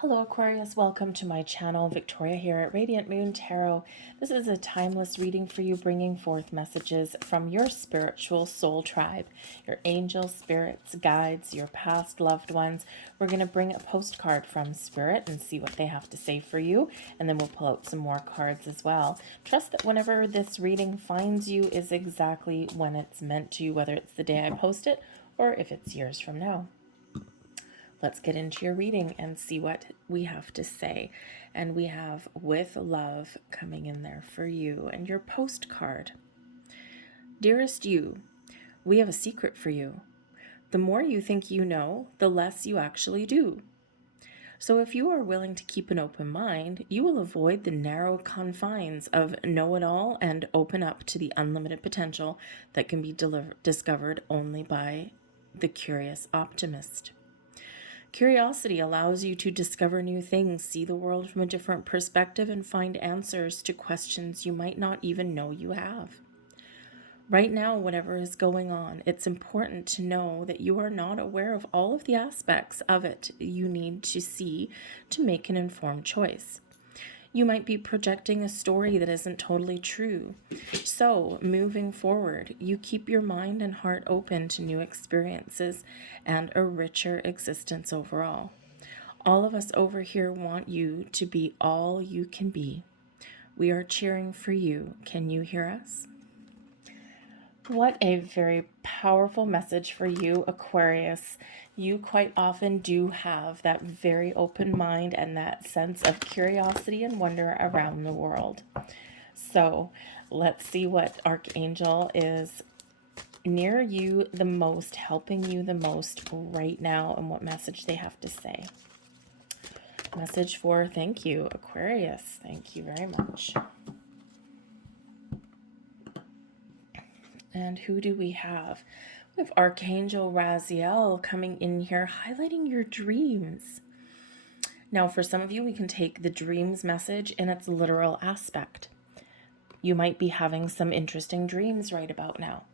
Hello Aquarius, welcome to my channel. Victoria here at Radiant Moon Tarot. This is a timeless reading for you, bringing forth messages from your spiritual soul tribe, your angels, spirits, guides, your past loved ones. We're going to bring a postcard from Spirit and see what they have to say for you, and then we'll pull out some more cards as well. Trust that whenever this reading finds you is exactly when it's meant to you, whether it's the day I post it or if it's years from now. Let's get into your reading and see what we have to say. And we have with love coming in there for you and your postcard. Dearest you, we have a secret for you. The more you think you know, the less you actually do. So if you are willing to keep an open mind, you will avoid the narrow confines of know-it-all and open up to the unlimited potential that can be discovered only by the curious optimist. Curiosity allows you to discover new things, see the world from a different perspective, and find answers to questions you might not even know you have. Right now, whatever is going on, it's important to know that you are not aware of all of the aspects of it you need to see to make an informed choice. You might be projecting a story that isn't totally true. So, moving forward, you keep your mind and heart open to new experiences and a richer existence overall. All of us over here want you to be all you can be. We are cheering for you. Can you hear us? What a very powerful message for you, Aquarius. You quite often do have that very open mind and that sense of curiosity and wonder around the world. So let's see what Archangel is near you the most, helping you the most right now, and what message they have to say. Message for thank you, Aquarius. Thank you very much. And who do we have? We have Archangel Raziel coming in here, highlighting your dreams. Now, for some of you, we can take the dreams message in its literal aspect. You might be having some interesting dreams right about now.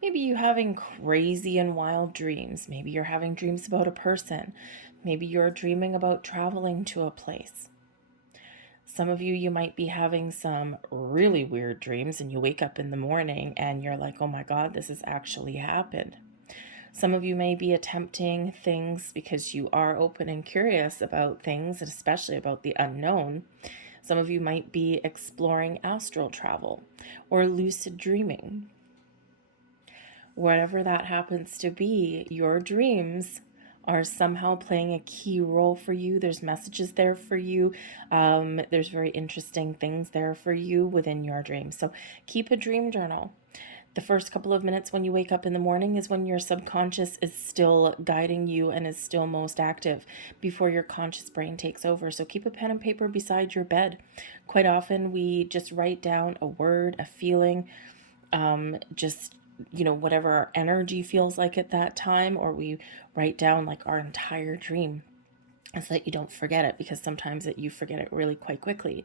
Maybe you're having crazy and wild dreams. Maybe you're having dreams about a person. Maybe you're dreaming about traveling to a place. Some of you might be having some really weird dreams and you wake up in the morning and you're like, oh my God, this has actually happened. Some of you may be attempting things because you are open and curious about things, and especially about the unknown. Some of you might be exploring astral travel or lucid dreaming. Whatever that happens to be, your dreams are somehow playing a key role for you. There's messages there for you. There's very interesting things there for you within your dreams. So keep a dream journal. The first couple of minutes when you wake up in the morning is when your subconscious is still guiding you and is still most active before your conscious brain takes over. So keep a pen and paper beside your bed. Quite often we just write down a word, a feeling, whatever our energy feels like at that time, or we write down like our entire dream so that you don't forget it, because sometimes you forget it really quite quickly.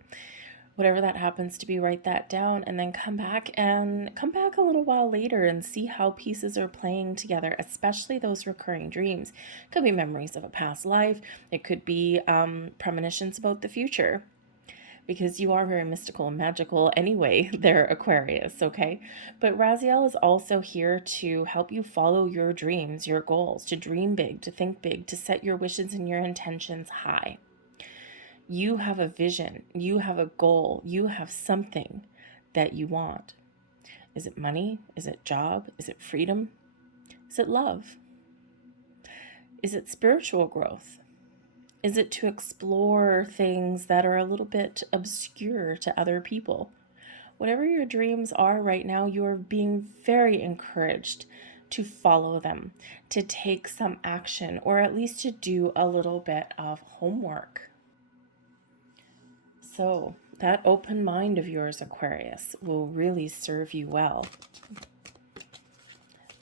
Whatever that happens to be, write that down and then come back a little while later and see how pieces are playing together, especially those recurring dreams. It could be memories of a past life. It could be premonitions about the future, because you are very mystical and magical anyway there, Aquarius, okay? But Raziel is also here to help you follow your dreams, your goals, to dream big, to think big, to set your wishes and your intentions high. You have a vision, you have a goal, you have something that you want. Is it money? Is it job? Is it freedom? Is it love? Is it spiritual growth? Is it to explore things that are a little bit obscure to other people? Whatever your dreams are right now, you are being very encouraged to follow them, to take some action, or at least to do a little bit of homework. So that open mind of yours, Aquarius, will really serve you well.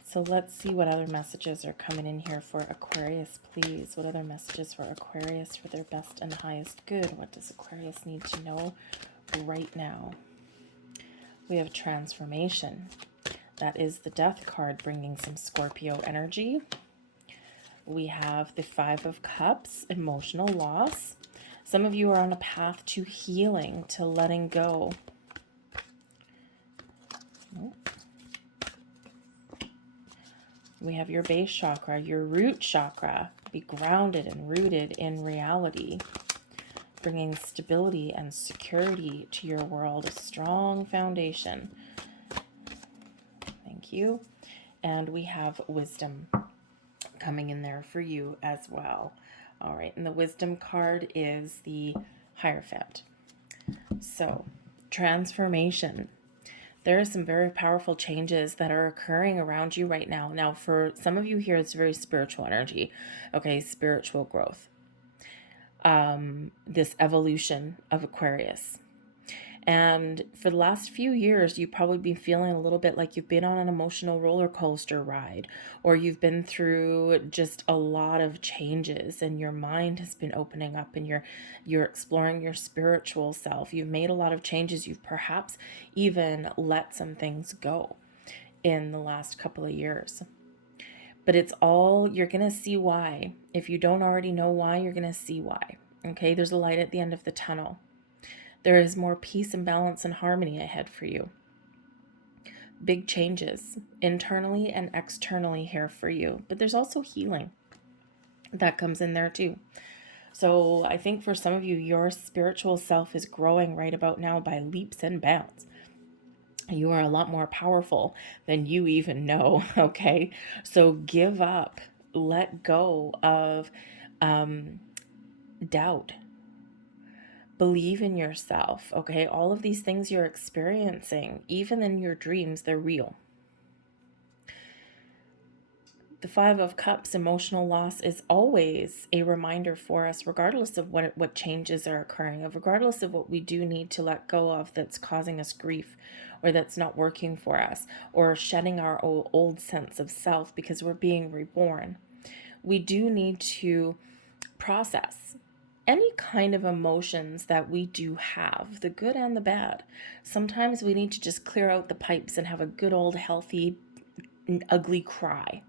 So let's see what other messages are coming in here for Aquarius, please. What other messages for Aquarius for their best and highest good? What does Aquarius need to know right now? We have transformation. That is the Death card, bringing some Scorpio energy. We have the Five of Cups, emotional loss. Some of you are on a path to healing, to letting go. We have your base chakra, your root chakra. Be grounded and rooted in reality, bringing stability and security to your world, a strong foundation. Thank you. And we have wisdom coming in there for you as well. All right, and the wisdom card is the Hierophant. So, transformation. There are some very powerful changes that are occurring around you right now. Now, for some of you here, it's very spiritual energy. Okay, spiritual growth. This evolution of Aquarius. And for the last few years, you've probably been feeling a little bit like you've been on an emotional roller coaster ride, or you've been through just a lot of changes and your mind has been opening up and you're exploring your spiritual self. You've made a lot of changes. You've perhaps even let some things go in the last couple of years. But it's all, you're going to see why. If you don't already know why, you're going to see why. Okay, there's a light at the end of the tunnel. There is more peace and balance and harmony ahead for you. Big changes internally and externally here for you. But there's also healing that comes in there too. So I think for some of you, your spiritual self is growing right about now by leaps and bounds. You are a lot more powerful than you even know, okay? So give up, let go of doubt. Believe in yourself, okay? All of these things you're experiencing, even in your dreams, they're real. The Five of Cups, emotional loss, is always a reminder for us, regardless of what changes are occurring, regardless of what we do need to let go of that's causing us grief, or that's not working for us, or shedding our old sense of self because we're being reborn. We do need to process any kind of emotions that we do have, the good and the bad. Sometimes we need to just clear out the pipes and have a good old healthy, ugly cry,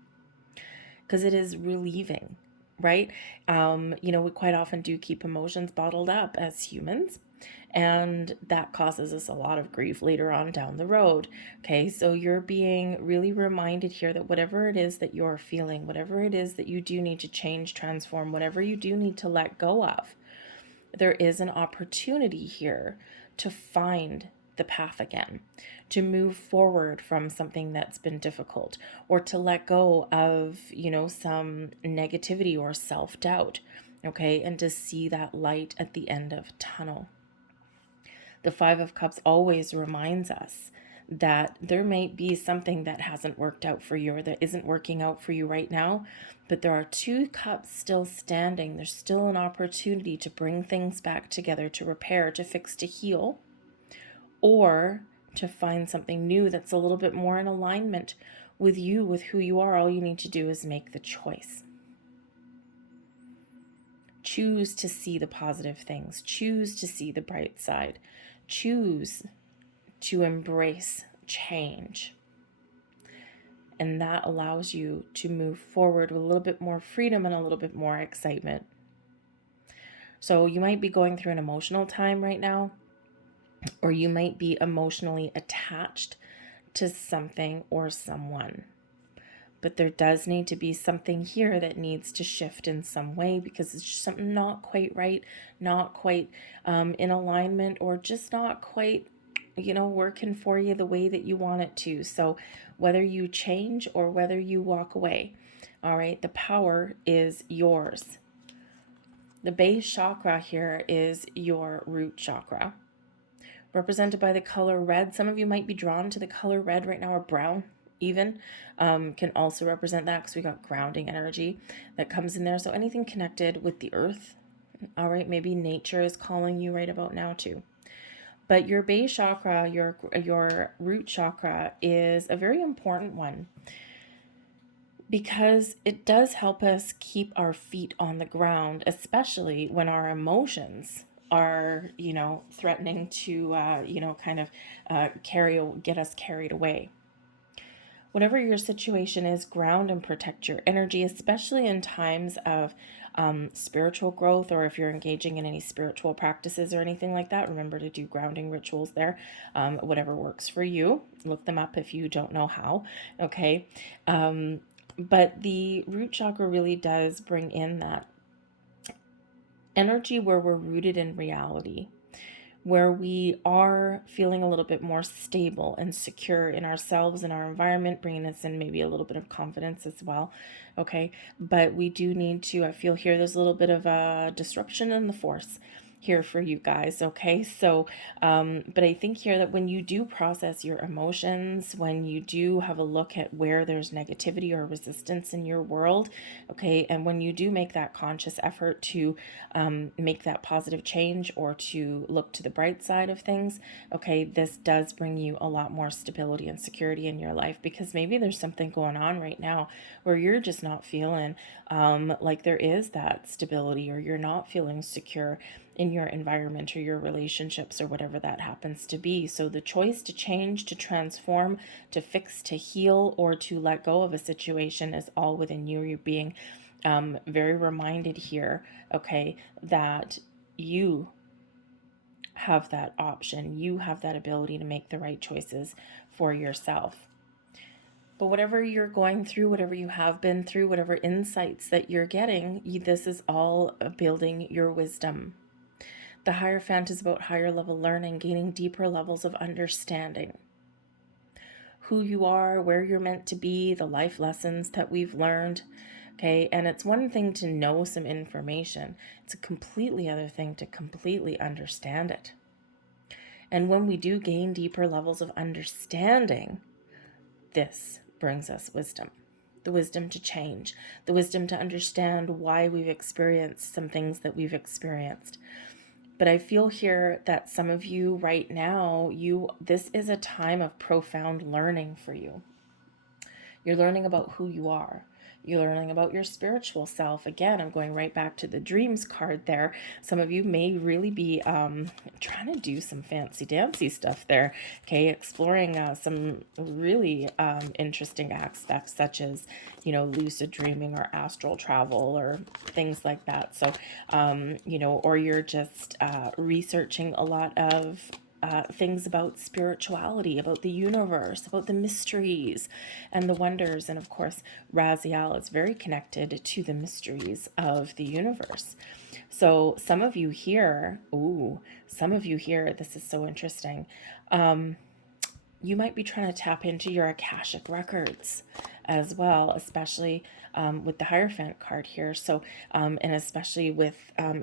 because it is relieving, right? We quite often do keep emotions bottled up as humans, and that causes us a lot of grief later on down the road. Okay, so you're being really reminded here that whatever it is that you're feeling, whatever it is that you do need to change, transform, whatever you do need to let go of, there is an opportunity here to find the path again, to move forward from something that's been difficult, or to let go of, some negativity or self-doubt, okay, and to see that light at the end of a tunnel. The Five of Cups always reminds us that there may be something that hasn't worked out for you or that isn't working out for you right now, but there are two cups still standing. There's still an opportunity to bring things back together, to repair, to fix, to heal, or to find something new that's a little bit more in alignment with you, with who you are. All you need to do is make the choice. Choose to see the positive things. Choose to see the bright side. Choose to embrace change. And that allows you to move forward with a little bit more freedom and a little bit more excitement. So you might be going through an emotional time right now, or you might be emotionally attached to something or someone. But there does need to be something here that needs to shift in some way, because it's just something not quite right, not quite in alignment, or just not quite, working for you the way that you want it to. So whether you change or whether you walk away, all right, the power is yours. The base chakra here is your root chakra, represented by the color red. Some of you might be drawn to the color red right now, or brown even, can also represent that, because we got grounding energy that comes in there. So anything connected with the earth, all right, maybe nature is calling you right about now too. But your base chakra, your root chakra, is a very important one, because it does help us keep our feet on the ground, especially when our emotions are, threatening to, get us carried away. whatever your situation is, ground and protect your energy, especially in times of spiritual growth, or if you're engaging in any spiritual practices or anything like that. Remember to do grounding rituals there, whatever works for you. Look them up if you don't know how, okay? But the root chakra really does bring in that energy where we're rooted in reality, where we are feeling a little bit more stable and secure in ourselves and our environment, bringing us in maybe a little bit of confidence as well. Okay, but we do need to, I feel here there's a little bit of a disruption in the force here for you guys. Okay, so but I think here that when you do process your emotions, when you do have a look at where there's negativity or resistance in your world, okay, and when you do make that conscious effort to make that positive change or to look to the bright side of things, okay, this does bring you a lot more stability and security in your life, because maybe there's something going on right now where you're just not feeling like there is that stability, or you're not feeling secure in your environment or your relationships or whatever that happens to be. So the choice to change, to transform, to fix, to heal, or to let go of a situation is all within you. You're being very reminded here, okay, that you have that option. You have that ability to make the right choices for yourself. But whatever you're going through, whatever you have been through, whatever insights that you're getting, this is all building your wisdom. The Hierophant is about higher level learning, gaining deeper levels of understanding. Who you are, where you're meant to be, the life lessons that we've learned. Okay, and it's one thing to know some information. It's a completely other thing to completely understand it. And when we do gain deeper levels of understanding, this brings us wisdom. The wisdom to change, the wisdom to understand why we've experienced some things that we've experienced. But I feel here that some of you right now, this is a time of profound learning for you. You're learning about who you are. You're learning about your spiritual self. Again, I'm going right back to the dreams card there. Some of you may really be trying to do some fancy dancy stuff there, okay? Exploring some really interesting aspects, such as, lucid dreaming or astral travel or things like that. So, or you're just researching a lot of things about spirituality, about the universe, about the mysteries and the wonders. And of course, Raziel is very connected to the mysteries of the universe. So some of you here, this is so interesting. You might be trying to tap into your Akashic records as well, especially with the Hierophant card here. So, and especially with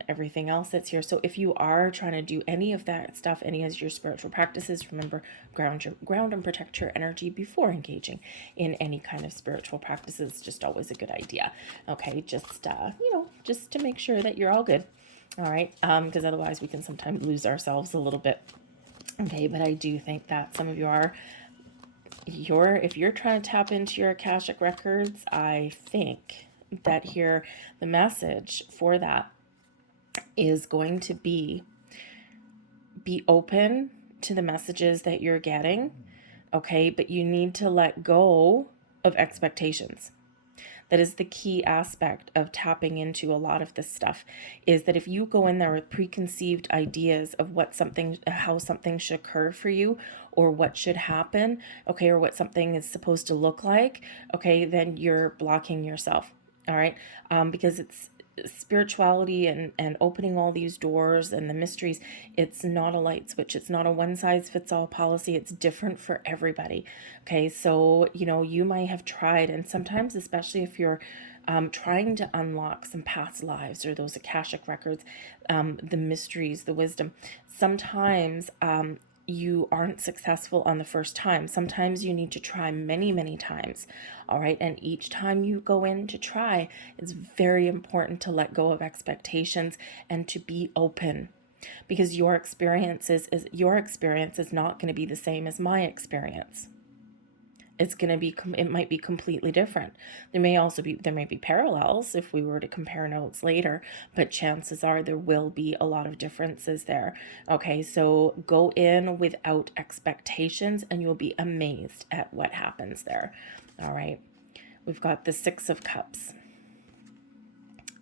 everything else that's here. So if you are trying to do any of that stuff, any of your spiritual practices, remember, ground and protect your energy before engaging in any kind of spiritual practices. Just always a good idea. Okay, just to make sure that you're all good. All right, because otherwise we can sometimes lose ourselves a little bit. Okay, but I do think that some of you are, if you're trying to tap into your Akashic records, I think that here the message for that is going to be open to the messages that you're getting, okay? But you need to let go of expectations. That is the key aspect of tapping into a lot of this stuff, is that if you go in there with preconceived ideas of how something should occur for you, or what should happen, okay, or what something is supposed to look like, okay, then you're blocking yourself, all right? Because it's spirituality and opening all these doors and the mysteries. It's not a light switch. It's not a one size fits all policy. It's different for everybody. Okay, so you might have tried, and sometimes, especially if you're trying to unlock some past lives or those Akashic records, the mysteries, the wisdom, sometimes you aren't successful on the first time. Sometimes you need to try many, many times. All right. And each time you go in to try, it's very important to let go of expectations and to be open, because your experience is not going to be the same as my experience. It might be completely different. There may be parallels if we were to compare notes later, but chances are there will be a lot of differences there. Okay, so go in without expectations and you'll be amazed at what happens there. All right. We've got the Six of Cups.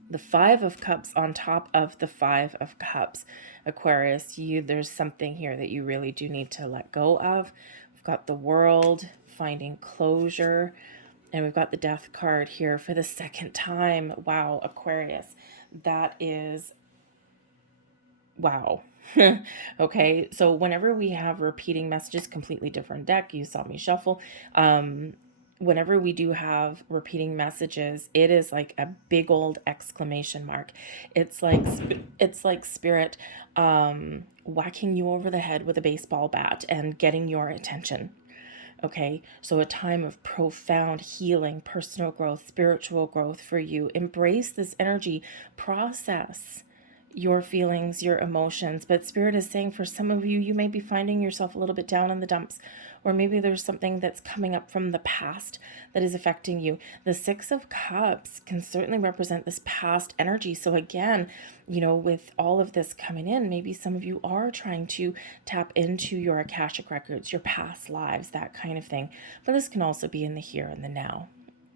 The Five of Cups on top of the Five of Cups. Aquarius, there's something here that you really do need to let go of. We've got the World, finding closure, and we've got the Death card here for the second time. Wow, Aquarius, that is, wow. Okay, so whenever we have repeating messages, completely different deck, you saw me shuffle. Whenever we do have repeating messages, it is like a big old exclamation mark. It's like spirit whacking you over the head with a baseball bat and getting your attention. Okay, so a time of profound healing, personal growth, spiritual growth for you. Embrace this energy, process your feelings, your emotions. But Spirit is saying for some of you, you may be finding yourself a little bit down in the dumps, or maybe there's something that's coming up from the past that is affecting you. The Six of Cups can certainly represent this past energy. So again, with all of this coming in, maybe some of you are trying to tap into your Akashic records, your past lives, that kind of thing. But this can also be in the here and the now,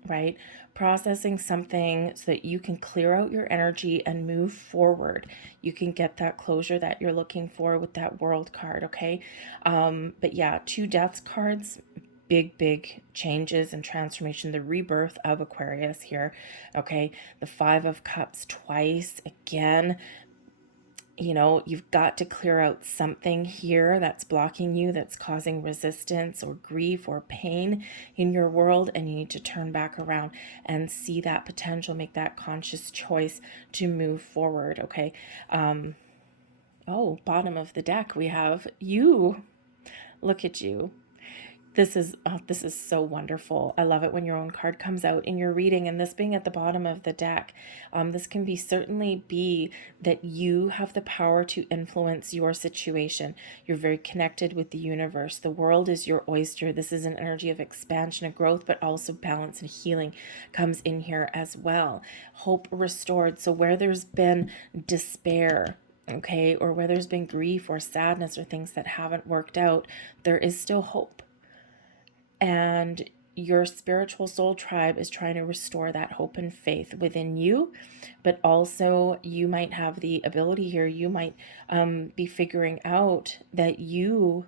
right? Processing something so that you can clear out your energy and move forward. You can get that closure that you're looking for with that World card, okay? But yeah, two Deaths cards, big changes and transformation, the rebirth of Aquarius here, okay? The Five of Cups twice, again, you've got to clear out something here that's blocking you, that's causing resistance or grief or pain in your world, and you need to turn back around and see that potential, make that conscious choice to move forward, okay? Bottom of the deck, we have you. Look at you. This is so wonderful. I love it when your own card comes out in your reading, and this being at the bottom of the deck, this can certainly be that you have the power to influence your situation. You're very connected with the universe. The world is your oyster. This is an energy of expansion and growth, but also balance and healing comes in here as well. Hope restored. So where there's been despair, okay, or where there's been grief or sadness or things that haven't worked out, there is still hope. And your spiritual soul tribe is trying to restore that hope and faith within you. But also you might have the ability here, you might be figuring out that you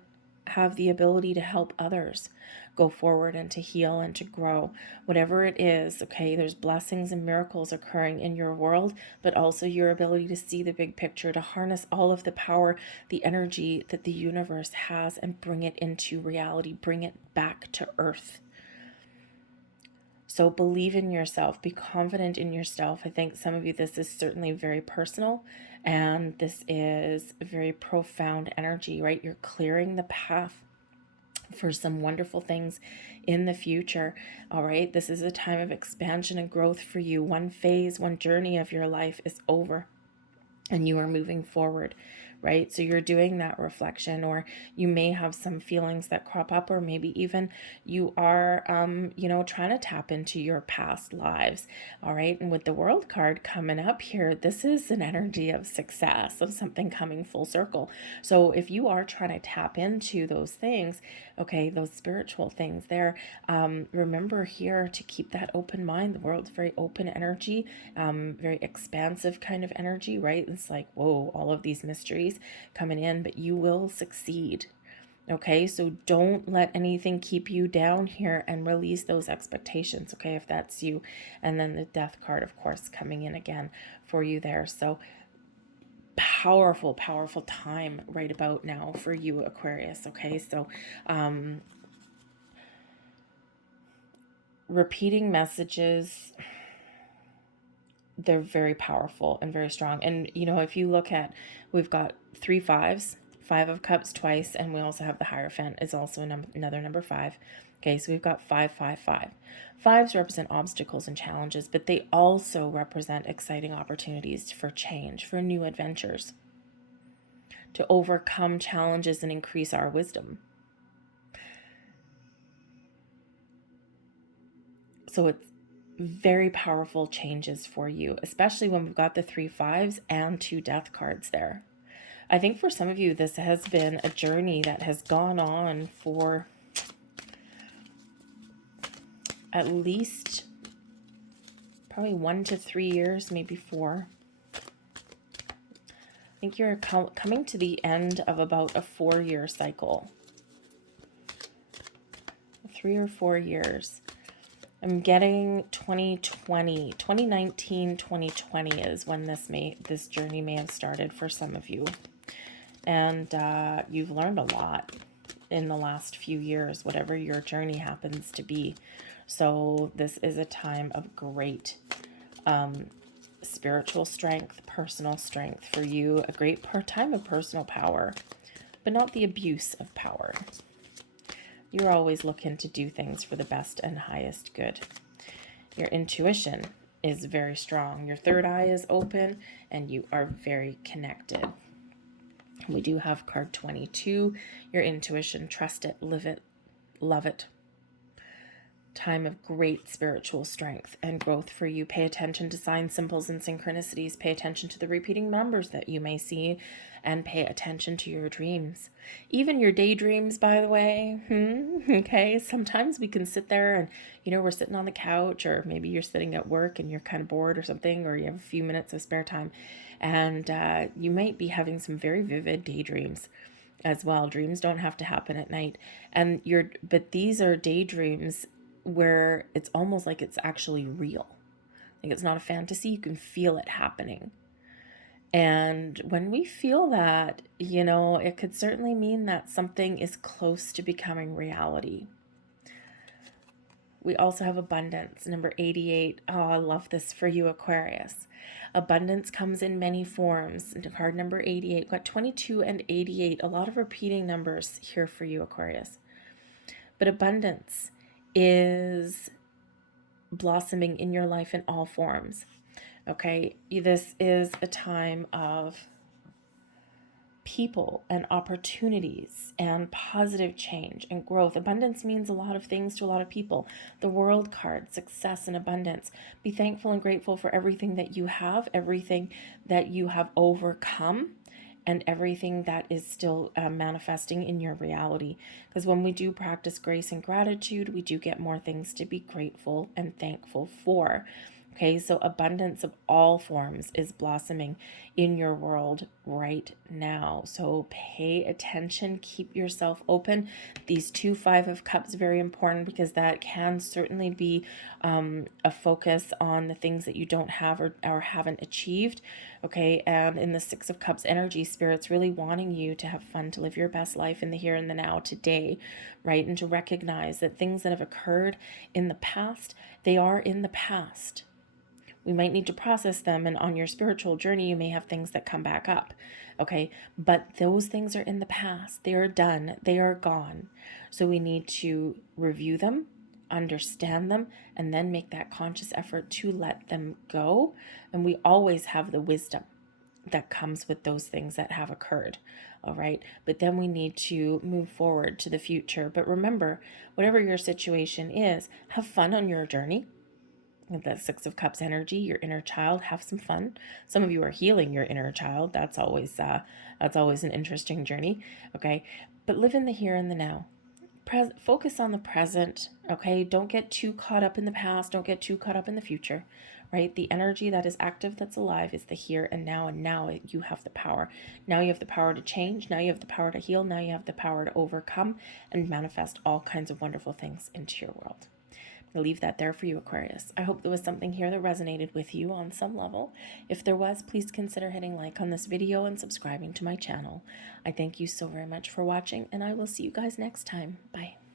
have the ability to help others go forward and to heal and to grow, whatever it is, okay? There's blessings and miracles occurring in your world, but also your ability to see the big picture, to harness all of the power, the energy that the universe has, and bring it into reality, bring it back to earth. So believe in yourself, be confident in yourself. I think some of you, this is certainly very personal, and this is very profound energy, right? You're clearing the path for some wonderful things in the future. All right, this is a time of expansion and growth for you. One phase, one journey of your life is over, and you are moving forward, right? So you're doing that reflection, or you may have some feelings that crop up, or maybe even you are, trying to tap into your past lives. All right. And with the World card coming up here, this is an energy of success, of something coming full circle. So if you are trying to tap into those things, okay, those spiritual things there, remember here to keep that open mind. The World's very open energy, very expansive kind of energy, right? It's like, whoa, all of these mysteries coming in, but you will succeed. Okay, so don't let anything keep you down here, and release those expectations, okay, if that's you. And then the Death card, of course, coming in again for you there. So powerful time right about now for you, Aquarius. Okay, so repeating messages, they're very powerful and very strong. And if you look at, we've got 3 5s, Five of Cups twice, and we also have the Hierophant is also another number 5. Okay, so we've got 5 5 5. Fives represent obstacles and challenges, but they also represent exciting opportunities for change, for new adventures, to overcome challenges and increase our wisdom. So it's very powerful changes for you, especially when we've got the 3 5s and 2 Death cards there. I think for some of you, this has been a journey that has gone on for at least probably 1 to 3 years, maybe 4. I think you're coming to the end of about a 4-year cycle. 3 or 4 years. I'm getting 2020, 2019, 2020 is when this journey may have started for some of you. And you've learned a lot in the last few years, whatever your journey happens to be. So this is a time of great spiritual strength, personal strength for you, a great time of personal power, but not the abuse of power. You're always looking to do things for the best and highest good. Your intuition is very strong. Your third eye is open and you are very connected. We do have card 22, your intuition, trust it, live it, love it. Time of great spiritual strength and growth for you. Pay attention to signs, symbols, and synchronicities. Pay attention to the repeating numbers that you may see, and pay attention to your dreams. Even your daydreams, by the way. Okay, sometimes we can sit there and, we're sitting on the couch, or maybe you're sitting at work and you're kind of bored or something, or you have a few minutes of spare time, and you might be having some very vivid daydreams as well. Dreams don't have to happen at night, but these are daydreams where it's almost like it's actually real. Like it's not a fantasy, you can feel it happening. And when we feel that, it could certainly mean that something is close to becoming reality. We also have abundance, number 88. Oh, I love this for you, Aquarius. Abundance comes in many forms. And card number 88, we've got 22 and 88, a lot of repeating numbers here for you, Aquarius. But abundance is blossoming in your life in all forms. Okay, this is a time of people and opportunities and positive change and growth. Abundance means a lot of things to a lot of people. The World card, success and abundance. Be thankful and grateful for everything that you have, everything that you have overcome, and everything that is still manifesting in your reality. Because when we do practice grace and gratitude, we do get more things to be grateful and thankful for. Okay, so abundance of all forms is blossoming in your world right now. So pay attention, keep yourself open. These 2 5 of Cups, very important, because that can certainly be a focus on the things that you don't have or haven't achieved. Okay, and in the 6 of Cups energy, Spirit's really wanting you to have fun, to live your best life in the here and the now today, right? And to recognize that things that have occurred in the past, they are in the past. We might need to process them, and on your spiritual journey, you may have things that come back up, okay? But those things are in the past. They are done. They are gone. So we need to review them, understand them, and then make that conscious effort to let them go. And we always have the wisdom that comes with those things that have occurred, all right? But then we need to move forward to the future. But remember, whatever your situation is, have fun on your journey. With that 6 of Cups energy, your inner child, have some fun. Some of you are healing your inner child. That's always an interesting journey, okay? But live in the here and the now. Focus on the present, okay? Don't get too caught up in the past. Don't get too caught up in the future, right? The energy that is active, that's alive, is the here and now you have the power. Now you have the power to change. Now you have the power to heal. Now you have the power to overcome and manifest all kinds of wonderful things into your world. I'll leave that there for you, Aquarius. I hope there was something here that resonated with you on some level. If there was, please consider hitting like on this video and subscribing to my channel. I thank you so very much for watching, and I will see you guys next time. Bye.